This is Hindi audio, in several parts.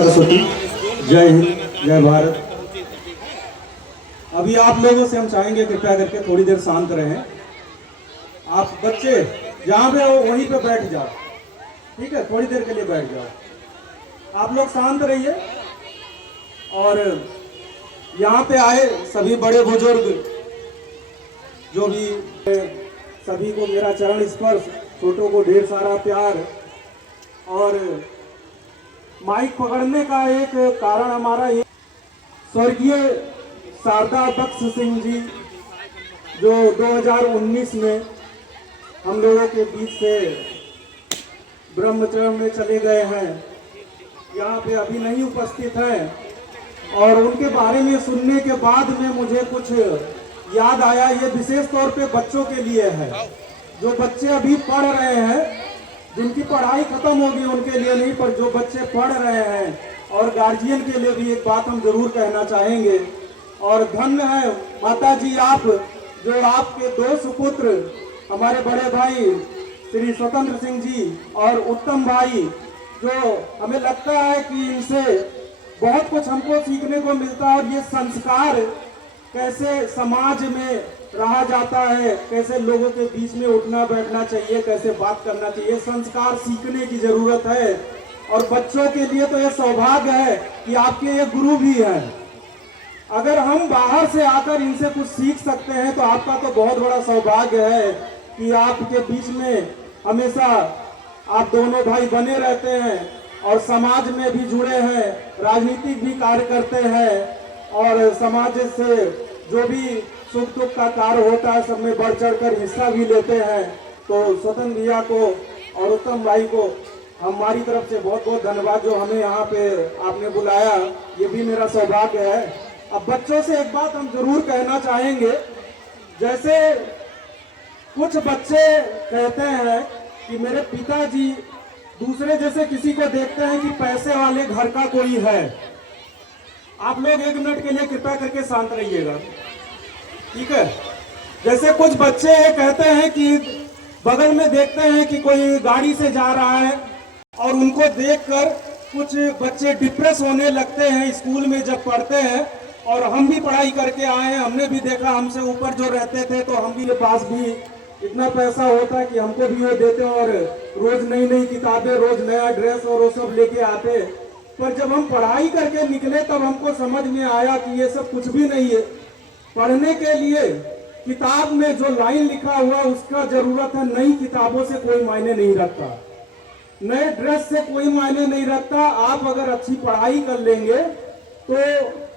सरस्वती। जय हिंद, जय भारत। अभी आप लोगों से हम चाहेंगे कृपया करके थोड़ी देर शांत रहें। आप बच्चे जहाँ पे हो वहीं पे बैठ जाओ, ठीक है? थोड़ी देर के लिए बैठ जाओ। आप लोग शांत रहिए। और यहाँ पे आए सभी बड़े बुजुर्ग जो भी, सभी को मेरा चरण स्पर्श, छोटों को ढेर सारा प्यार। और माइक पकड़ने का एक कारण हमारा ये, स्वर्गीय शारदा बख्श सिंह जी जो 2019 में हम लोगों के बीच से ब्रह्मचर्य में चले गए हैं, यहाँ पे अभी नहीं उपस्थित हैं। और उनके बारे में सुनने के बाद में मुझे कुछ याद आया। ये विशेष तौर पे बच्चों के लिए है, जो बच्चे अभी पढ़ रहे हैं, जिनकी पढ़ाई खत्म होगी उनके लिए नहीं, पर जो बच्चे पढ़ रहे हैं और गार्जियन के लिए भी एक बात हम जरूर कहना चाहेंगे। और धन्य है माता जी आप, जो आपके दो सुपुत्र हमारे बड़े भाई श्री स्वतंत्र सिंह जी और उत्तम भाई, जो हमें लगता है कि इनसे बहुत कुछ हमको सीखने को मिलता है। और ये संस्कार कैसे समाज में रहा जाता है, कैसे लोगों के बीच में उठना बैठना चाहिए, कैसे बात करना चाहिए, संस्कार सीखने की जरूरत है। और बच्चों के लिए तो ये सौभाग्य है कि आपके ये गुरु भी हैं। अगर हम बाहर से आकर इनसे कुछ सीख सकते हैं तो आपका तो बहुत बड़ा सौभाग्य है कि आपके बीच में हमेशा आप दोनों भाई बने रहते हैं और समाज में भी जुड़े हैं, राजनीतिक भी कार्य करते हैं और समाज से जो भी सुख दुख का कार्य होता है सब में बढ़ चढ़ कर हिस्सा भी लेते हैं। तो स्वतंत्र भैया को और उत्तम भाई को हमारी तरफ से बहुत बहुत धन्यवाद, जो हमें यहाँ पे आपने बुलाया, ये भी मेरा सौभाग्य है। अब बच्चों से एक बात हम जरूर कहना चाहेंगे। जैसे कुछ बच्चे कहते हैं कि मेरे पिताजी दूसरे जैसे किसी को देखते हैं कि पैसे वाले घर का कोई है। आप लोग एक मिनट के लिए कृपया करके शांत रहिएगा, ठीक है? जैसे कुछ बच्चे कहते हैं कि बगल में देखते हैं कि कोई गाड़ी से जा रहा है और उनको देखकर कुछ बच्चे डिप्रेस होने लगते हैं स्कूल में जब पढ़ते हैं। और हम भी पढ़ाई करके आए हैं, हमने भी देखा, हमसे ऊपर जो रहते थे तो हम भी के पास भी इतना पैसा होता कि हमको भी वो देते और रोज नई नई किताबें, रोज नया ड्रेस और वो सब लेके आते। पर जब हम पढ़ाई करके निकले तब हमको समझ में आया कि ये सब कुछ भी नहीं है। पढ़ने के लिए किताब में जो लाइन लिखा हुआ उसका जरूरत है, नई किताबों से कोई मायने नहीं रखता, नए ड्रेस से कोई मायने नहीं रखता। आप अगर अच्छी पढ़ाई कर लेंगे तो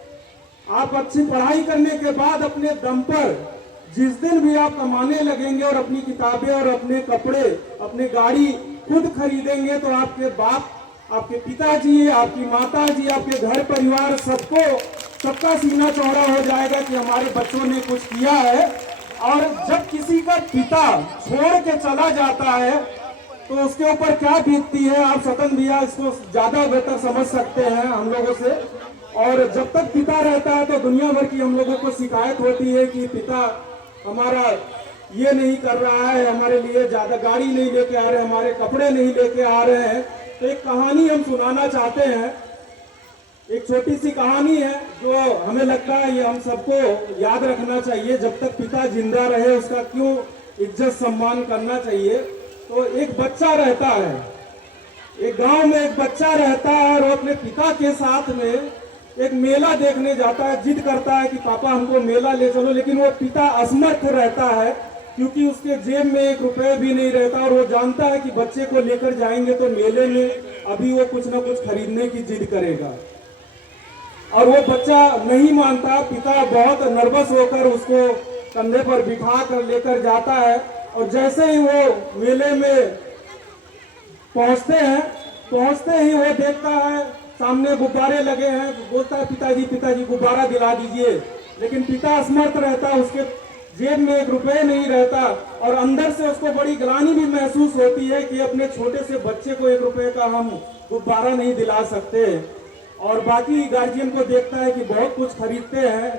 आप अच्छी पढ़ाई करने के बाद अपने दम पर जिस दिन भी आप कमाने लगेंगे और अपनी किताबें और अपने कपड़े, अपनी गाड़ी खुद खरीदेंगे तो आपके बाप, आपके पिताजी, आपकी माताजी, आपके घर परिवार सबका सीना चौड़ा हो जाएगा कि हमारे बच्चों ने कुछ किया है। और जब किसी का पिता छोड़ के चला जाता है तो उसके ऊपर क्या बीतती है, आप स्वतंत्र भैया इसको ज्यादा बेहतर समझ सकते हैं हम लोगों से। और जब तक पिता रहता है तो दुनिया भर की हम लोगों को शिकायत होती है कि पिता हमारा ये नहीं कर रहा है, हमारे लिए ज्यादा गाड़ी नहीं लेके आ रहे, हमारे कपड़े नहीं लेके आ रहे हैं। तो एक कहानी हम सुनाना चाहते हैं, एक छोटी सी कहानी है जो हमें लगता है ये हम सबको याद रखना चाहिए। जब तक पिता जिंदा रहे उसका क्यों इज्जत सम्मान करना चाहिए। तो एक बच्चा रहता है, एक गांव में एक बच्चा रहता है और अपने पिता के साथ में एक मेला देखने जाता है। जिद करता है कि पापा हमको मेला ले चलो, लेकिन वो पिता असमर्थ रहता है क्योंकि उसके जेब में एक रुपए भी नहीं रहता। और वो जानता है कि बच्चे को लेकर जाएंगे तो मेले में अभी वो कुछ ना कुछ खरीदने की जिद करेगा और वो बच्चा नहीं मानता। पिता बहुत नर्वस होकर उसको कंधे पर बिठा कर लेकर जाता है और जैसे ही वो मेले में पहुंचते ही वो देखता है सामने गुब्बारे लगे हैं, बोलता है पिताजी गुब्बारा दिला दीजिए। लेकिन पिता असमर्थ रहता है, उसके जेब में एक रुपए नहीं रहता और अंदर से उसको बड़ी ग्लानि भी महसूस होती है कि अपने छोटे से बच्चे को 1 रुपए का हम गुब्बारा नहीं दिला सकते। और बाकी गार्जियन को देखता है कि बहुत कुछ खरीदते हैं,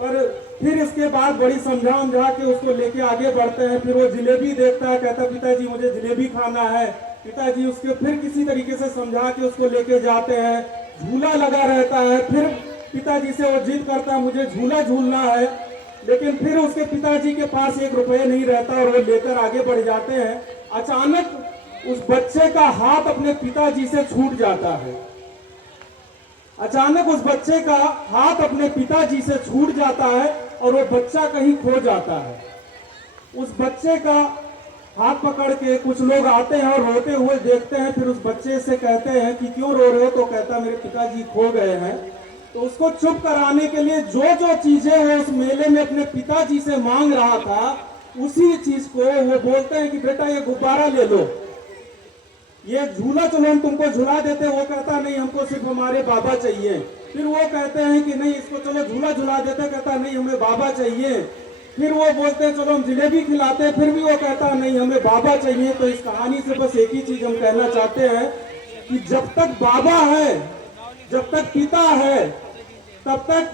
पर फिर इसके बाद बड़ी समझा के उसको लेके आगे बढ़ते हैं। फिर वो जिलेबी देखता है, कहता पिताजी मुझे जिलेबी खाना है। पिताजी उसके फिर किसी तरीके से समझा के उसको लेके जाते हैं। झूला लगा रहता है, फिर पिताजी से वो जिद करता है मुझे झूला झूलना है, लेकिन फिर उसके पिताजी के पास 1 रुपये नहीं रहता और वो लेकर आगे बढ़ जाते हैं। अचानक उस बच्चे का हाथ अपने पिताजी से छूट जाता है। अचानक उस बच्चे का हाथ अपने पिताजी से छूट जाता है और वो बच्चा कहीं खो जाता है। उस बच्चे का हाथ पकड़ के कुछ लोग आते हैं और रोते हुए देखते हैं, फिर उस बच्चे से कहते हैं कि क्यों रो रहे हो, तो कहता मेरे पिताजी खो गए हैं। तो उसको चुप कराने के लिए जो जो चीजें वो उस मेले में अपने पिताजी से मांग रहा था, उसी चीज को वो बोलते हैं कि बेटा ये गुब्बारा ले लो, ये झूला चलो हम तुमको झुला देते। वो कहता नहीं हमको सिर्फ हमारे बाबा चाहिए। फिर वो कहते हैं कि नहीं इसको चलो झूला झुला देते, कहता नहीं हमें बाबा चाहिए। फिर वो बोलते हैं चलो हम जिलेबी खिलाते, फिर भी वो कहता नहीं हमें बाबा चाहिए। तो इस कहानी से बस एक ही चीज हम कहना चाहते हैं कि जब तक बाबा है, जब तक पिता है, तब तक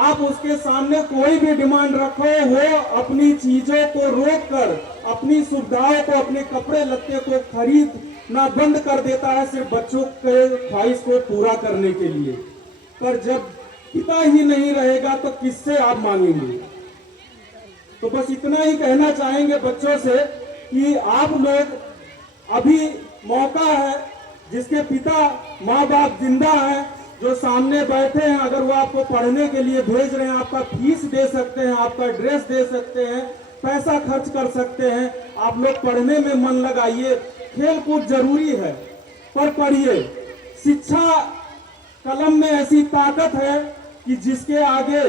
आप उसके सामने कोई भी डिमांड रखो, वो अपनी चीजों को रोक कर अपनी सुविधाओं को, अपने कपड़े लत्ते को खरीदना बंद कर देता है सिर्फ बच्चों के ख्वाहिश को पूरा करने के लिए। पर जब पिता ही नहीं रहेगा तो किससे आप मांगेंगे? तो बस इतना ही कहना चाहेंगे बच्चों से कि आप लोग अभी मौका है, जिसके पिता माँ बाप जिंदा हैं, जो सामने बैठे हैं, अगर वो आपको पढ़ने के लिए भेज रहे हैं, आपका फीस दे सकते हैं, आपका ड्रेस दे सकते हैं, पैसा खर्च कर सकते हैं, आप लोग पढ़ने में मन लगाइए। खेल कूद जरूरी है पर पढ़िए। शिक्षा कलम में ऐसी ताकत है कि जिसके आगे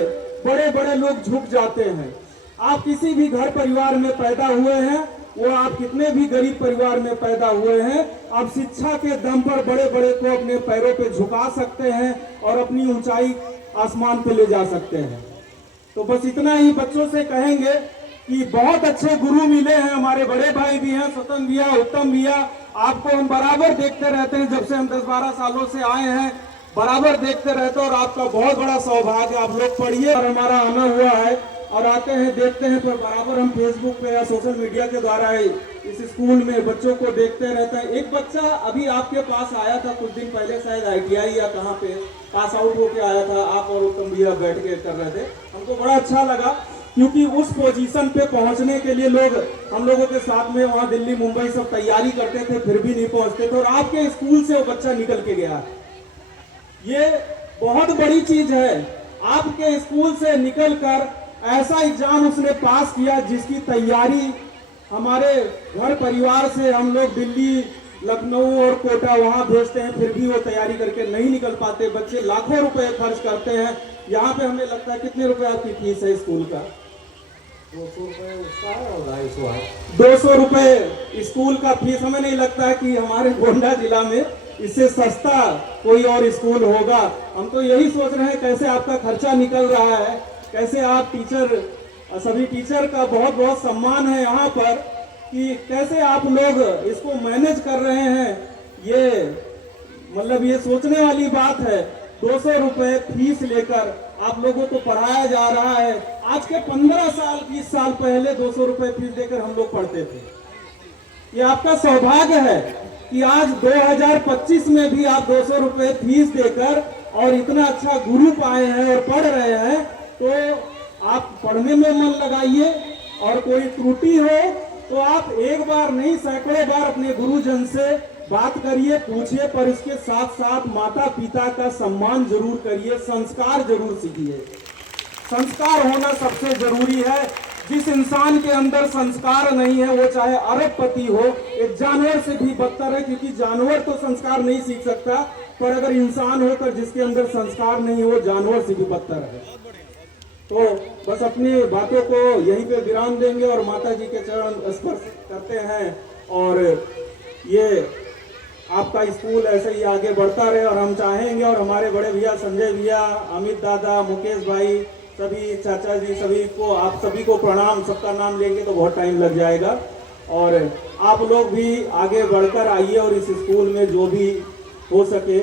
बड़े बड़े लोग झुक जाते हैं। आप किसी भी घर परिवार में पैदा हुए हैं, वो आप कितने भी गरीब परिवार में पैदा हुए हैं, आप शिक्षा के दम पर बड़े बड़े को अपने पैरों पे झुका सकते हैं और अपनी ऊंचाई आसमान पे ले जा सकते हैं। तो बस इतना ही बच्चों से कहेंगे कि बहुत अच्छे गुरु मिले हैं, हमारे बड़े भाई भी हैं, स्वतंत्र भैया, उत्तम भैया, आपको हम बराबर देखते रहते हैं, जब से हम 10-12 सालों से आए हैं बराबर देखते रहते हैं। और आपका बहुत बड़ा सौभाग्य, आप लोग पढ़िए। और हमारा आना हुआ है और आते हैं देखते हैं, पर बराबर हम फेसबुक पे या सोशल मीडिया के द्वारा इस स्कूल में बच्चों को देखते रहते हैं। एक बच्चा अभी आपके पास आया था कुछ दिन पहले, शायद ITI या कहाँ पे पास आउट होके आया था, आप और उत्तम भैया बैठ के कर रहे थे। हमको बड़ा अच्छा लगा क्योंकि उस पोजीशन पे पहुंचने के लिए लोग हम लोगों के साथ में वहाँ दिल्ली मुंबई सब तैयारी करते थे, फिर भी नहीं पहुंचते थे, और आपके स्कूल से वो बच्चा निकल के गया। ये बहुत बड़ी चीज है। आपके स्कूल से निकलकर ऐसा एग्जाम उसने पास किया जिसकी तैयारी हमारे घर परिवार से हम लोग दिल्ली, लखनऊ और कोटा वहां भेजते हैं, फिर भी वो तैयारी करके नहीं निकल पाते। बच्चे लाखों रुपए खर्च करते हैं। यहाँ पे हमें लगता है कितने रुपए आपकी फीस है स्कूल का? 200 रुपए उसका है और 250 है। 200 रुपए स्कूल का फीस। हमें नहीं लगता है कि हमारे गोंडा जिला में इससे सस्ता कोई और स्कूल होगा। हम तो यही सोच रहे हैं कैसे आपका खर्चा निकल रहा है, कैसे आप टीचर, सभी टीचर का बहुत बहुत सम्मान है यहाँ पर कि कैसे आप लोग इसको मैनेज कर रहे हैं। ये मतलब ये सोचने वाली बात है। 200 रुपए फीस लेकर आप लोगों को पढ़ाया जा रहा है। आज के 15 साल 20 साल पहले 200 रुपए फीस देकर हम लोग पढ़ते थे। ये आपका सौभाग्य है कि आज 2025 में भी आप 200 रुपए फीस देकर और इतना अच्छा गुरु पाए हैं और पढ़ रहे हैं। तो आप पढ़ने में मन लगाइए, और कोई त्रुटि हो तो आप एक बार नहीं सैकड़ों बार अपने गुरुजन से बात करिए, पूछिए, पर इसके साथ साथ माता पिता का सम्मान जरूर करिए, संस्कार जरूर सीखिए। संस्कार होना सबसे जरूरी है। जिस इंसान के अंदर संस्कार नहीं है वो चाहे अरबपति हो, एक जानवर से भी बदतर है, क्योंकि जानवर तो संस्कार नहीं सीख सकता, पर अगर इंसान होकर जिसके अंदर संस्कार नहीं है वो जानवर से भी बदतर है। तो बस अपनी बातों को यहीं पे विराम देंगे और माता जी के चरण स्पर्श करते हैं, और ये आपका स्कूल ऐसे ही आगे बढ़ता रहे और हम चाहेंगे। और हमारे बड़े भैया संजय भैया, अमित दादा, मुकेश भाई, सभी चाचा जी, सभी को, आप सभी को प्रणाम। सबका नाम लेंगे तो बहुत टाइम लग जाएगा, और आप लोग भी आगे बढ़कर आइए और इस स्कूल में जो भी हो सके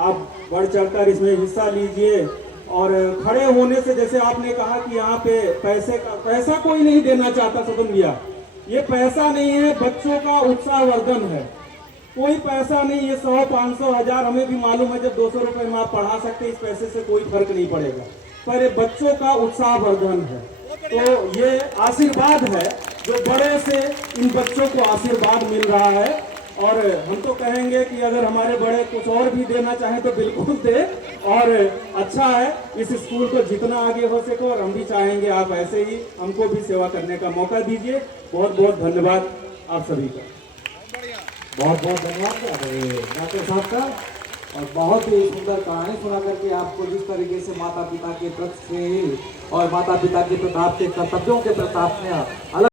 आप बढ़ चढ़कर इसमें हिस्सा लीजिए। और खड़े होने से, जैसे आपने कहा कि यहाँ पे पैसा कोई नहीं देना चाहता सदन भैया, ये पैसा नहीं है, बच्चों का उत्साहवर्धन है। कोई पैसा नहीं, ये 100, 500, 1000 हमें भी मालूम है, जब 200 रुपए में आप पढ़ा सकते हैं, इस पैसे से कोई फर्क नहीं पड़ेगा, पर ये बच्चों का उत्साहवर्धन है। तो ये आशीर्वाद है जो बड़े से इन बच्चों को आशीर्वाद मिल रहा है। और हम तो कहेंगे कि अगर हमारे बड़े कुछ और भी देना चाहें तो बिल्कुल दे, और अच्छा है, इस स्कूल को जितना आगे हो सके, और हम भी चाहेंगे आप ऐसे ही हमको भी सेवा करने का मौका दीजिए। बहुत बहुत धन्यवाद आप सभी का। बहुत बहुत धन्यवाद डॉक्टर साहब का, और बहुत ही सुंदर कहानी सुना करके आपको जिस तरीके से माता पिता के प्रति और माता पिता के प्रताप के कर्तव्यों के प्रताप में अलग